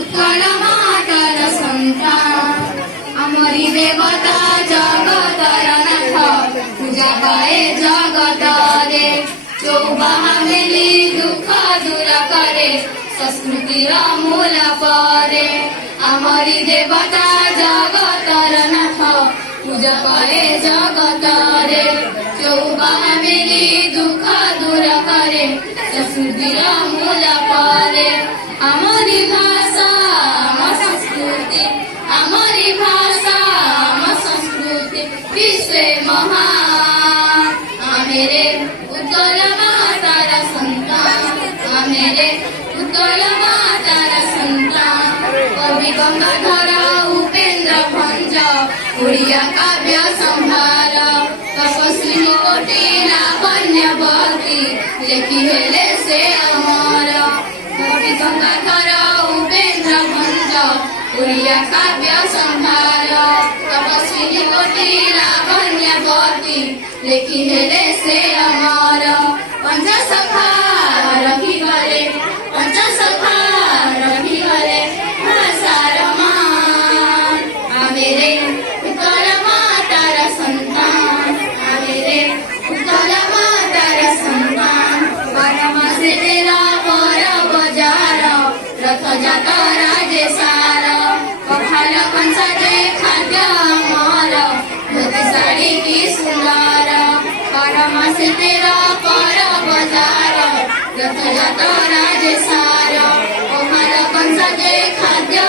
उत्कल मातार सन्तान आमरी देवता जगतर नाथ पूजा पाए जगत रे चौबाहा मिली दुख दूर करे संस्कृतिर मूल परे आमरी देवता जगतर नाथ पूजा पाए जगत रे चौबाहा मिली दुख दूर करे संस्कृतिर मूल परे आमरी भाषा आम संस्कृति आमरी भाषा आम संस्कृति विश्व महान आमेरे उत्कल मातार सन्तान आमेरे उत्कल मातार सन्तान कवि गंगाधर उपेन्द्र भंज ओडिया काव्य संभार तपस्वी कोटि लावण्यवती लेखि हेले से अमर कवि गंगाधर उपेन्द्र भंज ओडिया काव्य संभार तपस्वी कोटि लावण्यवती लेखि हेले से अमर पंचसखा रखी गले पंचसखा रखी गले भाषार मान आमेरे उत्कल मातार सन्तान आमेरे उत्कल मातार सन्तान बारमासे तेरा पर बजार रथ जाता राजे सार पखाल कंसाचे खाद्य अमर धोती साड़ी की सुंदर बारमासे तेरा पर बजार रथ जाता राजे सार पखाल कंसाचे खाद्य